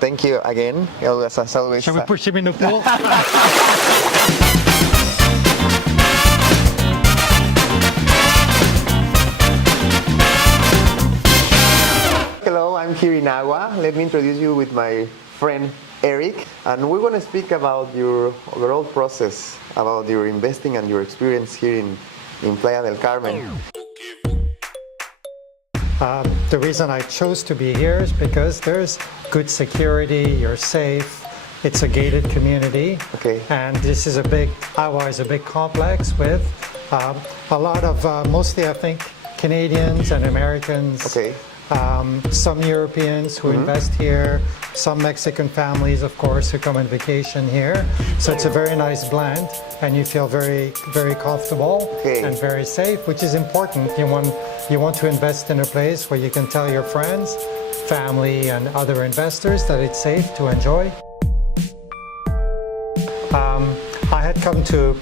Thank you again, as always. Shall we push him in the pool? Hello, I'm here in Agua. Let me introduce you with my friend Eric, and we're going to speak about your overall process, about your investing and your experience here in Playa del Carmen. The reason I chose to be here is because there's good security, you're safe, it's a gated community, Okay. and this is Agua is a big complex with a lot of, mostly I think, Canadians and Americans, Okay. Some Europeans who invest here, some Mexican families, of course, who come on vacation here. So it's a very nice blend, and you feel very, very comfortable Okay. and very safe, which is important. You want to invest in a place where you can tell your friends, family, and other investors that it's safe to enjoy. I had come to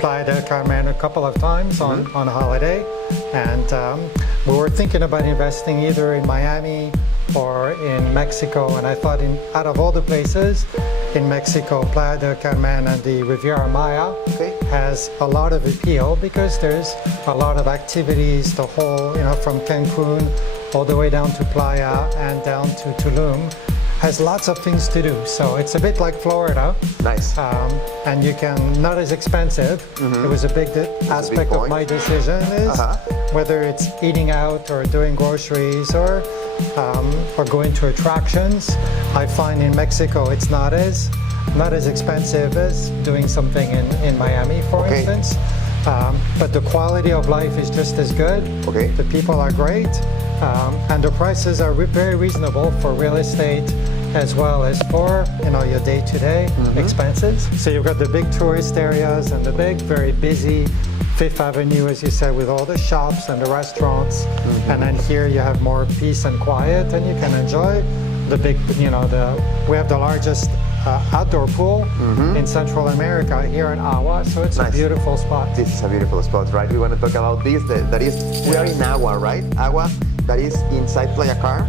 Playa del Carmen a couple of times on holiday, and we were thinking about investing either in Miami or in Mexico, and I thought out of all the places in Mexico, Playa del Carmen and the Riviera Maya Okay. has a lot of appeal because there's a lot of activities, the whole, from Cancun all the way down to Playa and down to Tulum has lots of things to do. So it's a bit like Florida. Nice. And you can, not as expensive. It was a big aspect of point. my decision is whether it's eating out or doing groceries or going to attractions. I find in Mexico it's not as expensive as doing something in Miami, for Okay. instance. But the quality of life is just as good. Okay. The people are great. And the prices are very reasonable for real estate as well as for your day-to-day expenses. So you've got the big tourist areas and the big, very busy Fifth Avenue, as you said, with all the shops and the restaurants. And then here you have more peace and quiet, and you can enjoy the big, we have the largest outdoor pool in Central America here in Agua, so it's Nice. a beautiful spot. This is a beautiful spot, right? We want to talk about this. That is, we are in Agua, right? Agua, that is inside Playa Car.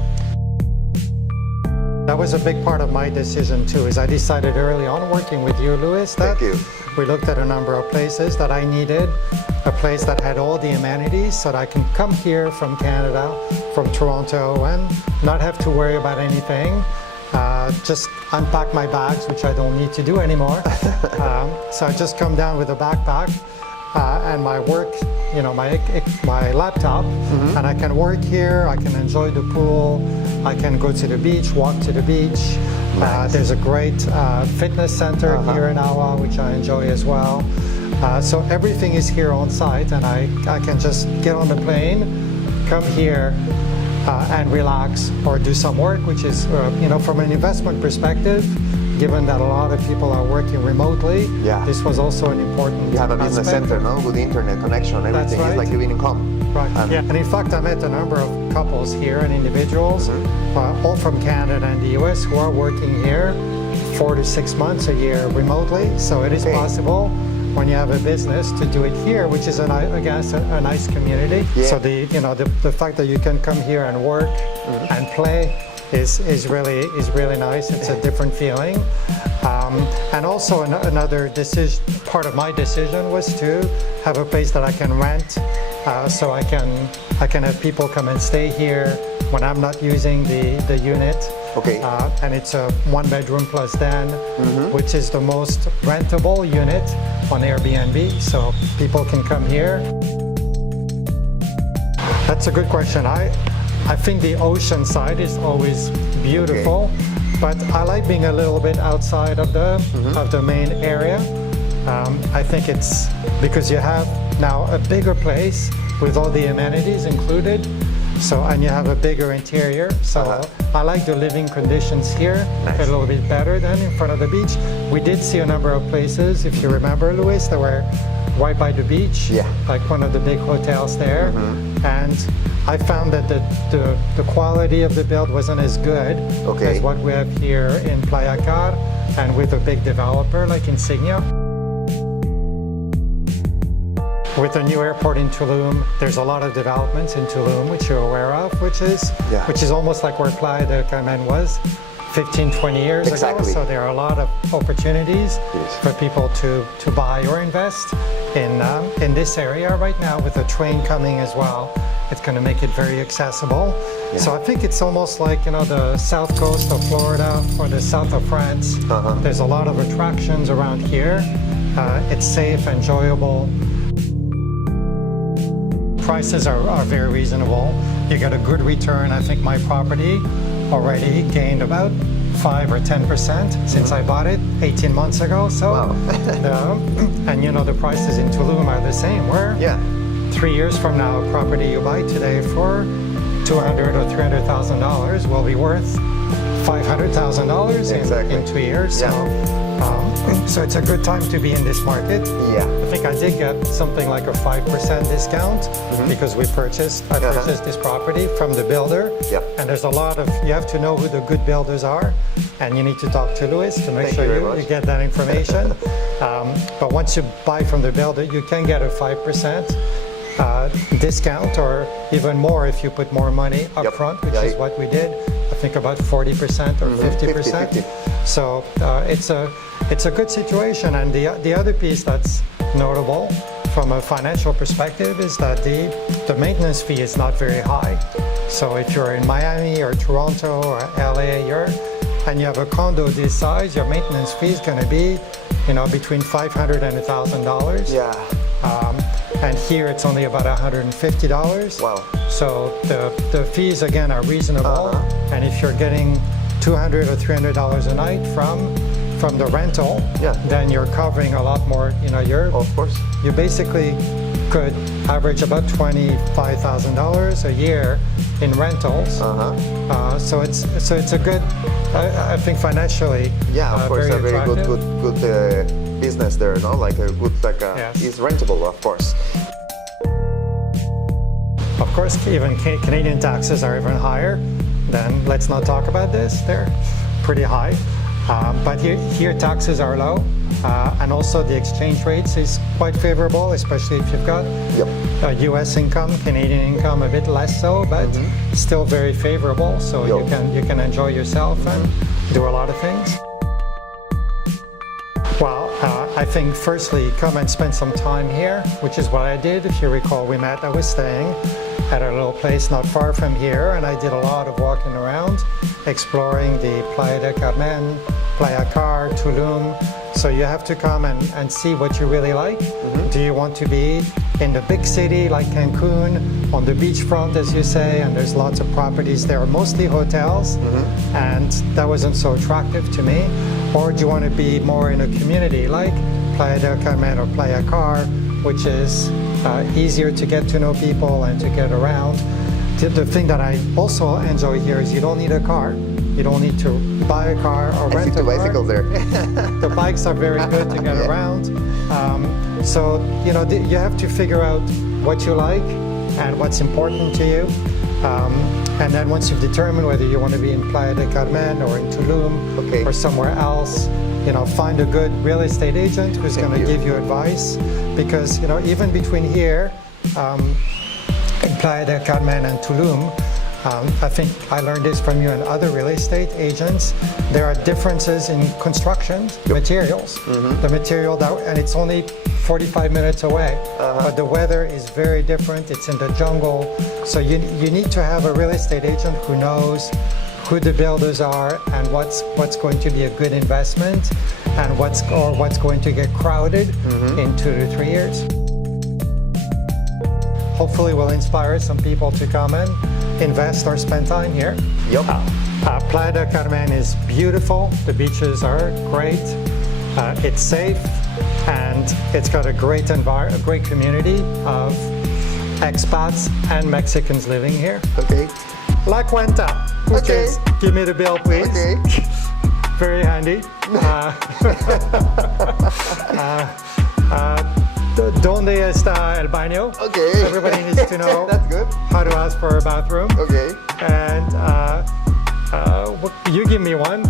That was a big part of my decision too, is I decided early on working with you, Luis, that Thank you. we looked at a number of places that I needed, a place that had all the amenities so that I can come here from Canada, from Toronto, and not have to worry about anything. Just unpack my bags, which I don't need to do anymore. So I just come down with a backpack and my work, my laptop, and I can work here, I can enjoy the pool, I can go to the beach, walk to the beach. Nice. There's a great fitness center here in Agua, which I enjoy as well. So everything is here on site, and I can just get on the plane, come here, and relax or do some work, which is, from an investment perspective, given that a lot of people are working remotely, Yeah. this was also an important You have a business aspect. center, no? With internet connection, everything. right. It's like living in home. Right. And in fact, I met a number of couples here and individuals, all from Canada and the US, who are working here 4 to 6 months a year remotely. So it is Okay. possible when you have a business to do it here, which is a nice community. Yeah. So the fact that you can come here and work and play is really nice. It's a different feeling. And also another decision, part of my decision was to have a place that I can rent, so I can have people come and stay here when I'm not using the unit. Okay. And it's a 1 bedroom plus den, which is the most rentable unit on Airbnb, so people can come here. That's a good question. I think the ocean side is always beautiful, but I like being a little bit outside of the main area. I think it's because you have now a bigger place with all the amenities included. So, and you have a bigger interior. So I like the living conditions here Nice. a little bit better than in front of the beach. We did see a number of places, if you remember, Luis, that were right by the beach, Yeah. like one of the big hotels there. And I found that the quality of the build wasn't as good Okay. as what we have here in Playa Car and with a big developer like Insignia. With the new airport in Tulum, there's a lot of developments in Tulum, which you're aware of, which is almost like where Playa del Carmen was 15, 20 years Exactly. ago. So there are a lot of opportunities Yes. for people to buy or invest in this area right now with a train coming as well. It's going to make it very accessible. Yeah. So I think it's almost like, the south coast of Florida or the south of France. There's a lot of attractions around here. It's safe, enjoyable. Prices are very reasonable. You get a good return. I think my property already gained about 5 or 10% since I bought it 18 months ago. So, Wow. and the prices in Tulum are the same. Where Yeah. 3 years from now, a property you buy today for $200,000 or $300,000 will be worth $500,000 Exactly. in 2 years. Yeah. So it's a good time to be in this market. Yeah. I think I did get something like a 5% discount because I purchased this property from the builder. Yeah. And there's a lot of, you have to know who the good builders are, and you need to talk to Louis to make Thank sure you very you much. get that information. But once you buy from the builder, you can get a 5% discount, or even more if you put more money up Yep. front, which Yeah. is what we did. I think about 40% or 50%. 50. So it's a good situation. And the other piece that's notable from a financial perspective is that the maintenance fee is not very high. So if you're in Miami or Toronto or LA, and you have a condo this size, your maintenance fee is going to be, between $500 and $1,000. Yeah. And here it's only about $150. Wow. So the fees again are reasonable. And if you're getting $200 or $300 a night from the rental, Yeah. then you're covering a lot more. Of course. You basically could average about $25,000 a year in rentals. So it's a good. I think financially. Yeah, of course, very a very attractive. good business there, no? Like a good, Yes. it's rentable, of course. Of course, even Canadian taxes are even higher. Then let's not talk about this. They're pretty high. But here taxes are low. And also the exchange rates is quite favorable, especially if you've got Yep. US income, Canadian income a bit less so, but still very favorable. So Yep. you can enjoy yourself and do a lot of things. Well, I think firstly, come and spend some time here, which is what I did. If you recall, I was staying at a little place not far from here, and I did a lot of walking around, exploring the Playa del Carmen, Playa Car, Tulum. So you have to come and see what you really like. Do you want to be in the big city like Cancun, on the beachfront, as you say, and there's lots of properties there, mostly hotels, and that wasn't so attractive to me? Or do you want to be more in a community like Playa del Carmen or Playa Car, which is easier to get to know people and to get around? The thing that I also enjoy here is you don't need a car. You don't need to buy a car or I see rent a two car. bicycles there. The bikes are very good to get Yeah. around. So you have to figure out what you like and what's important to you. And then once you've determined whether you want to be in Playa del Carmen or in Tulum Okay. or somewhere else, find a good real estate agent who's Thank going to you. give you advice. Because even between here, in Playa del Carmen and Tulum, I think I learned this from you and other real estate agents. There are differences in construction materials. The material and it's only 45 minutes away, but the weather is very different. It's in the jungle, so you need to have a real estate agent who knows who the builders are and what's going to be a good investment and what's going to get crowded in 2 to 3 years. Hopefully we'll inspire some people to come and invest or spend time here. Yep. Playa del Carmen is beautiful. The beaches are great. It's safe, and it's got a great community of expats and Mexicans living here. Okay. La cuenta, which Okay. is, give me the bill, please. Okay. Very handy. ¿Dónde está el baño? Okay. Everybody needs to know That's good. how to ask for a bathroom. Okay. And you give me one.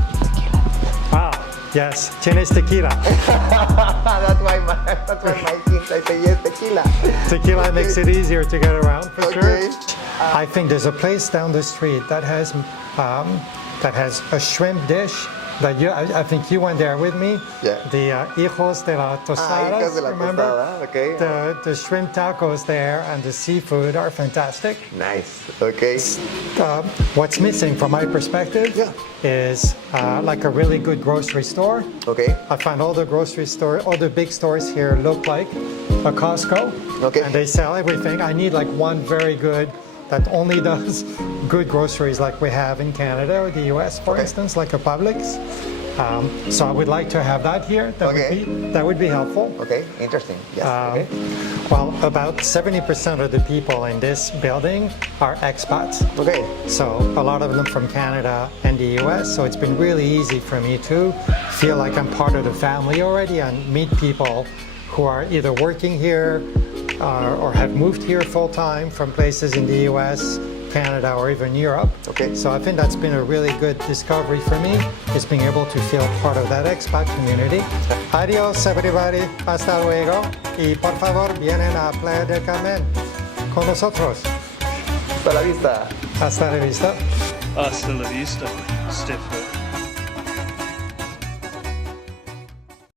Ah, yes, tienes tequila. that's why my things I say yes tequila. Tequila makes it easier to get around, for Okay. sure. I think there's a place down the street that has that has a shrimp dish that I think you went there with me. Yeah. The hijos de la tostadas, hijos de la remember? tostada, okay. The shrimp tacos there and the seafood are fantastic. Nice. Okay. What's missing from my perspective Yeah. is like a really good grocery store. Okay. I find all the big stores here look like a Costco. Okay. And they sell everything. I need like one very good that only does good groceries like we have in Canada or the US, for instance, like a Publix. So I would like to have that here. That would be helpful. Okay. Interesting. Yes. Okay. Well, about 70% of the people in this building are expats. Okay. So a lot of them from Canada and the US. So it's been really easy for me to feel like I'm part of the family already and meet people who are either working here or have moved here full time from places in the US, Canada, or even Europe. Okay. So I think that's been a really good discovery for me, is being able to feel part of that expat community. Adios, everybody. Hasta luego. Y por favor, vienen a Playa del Carmen con nosotros. Hasta la vista. Hasta la vista. Hasta la vista, Stefan.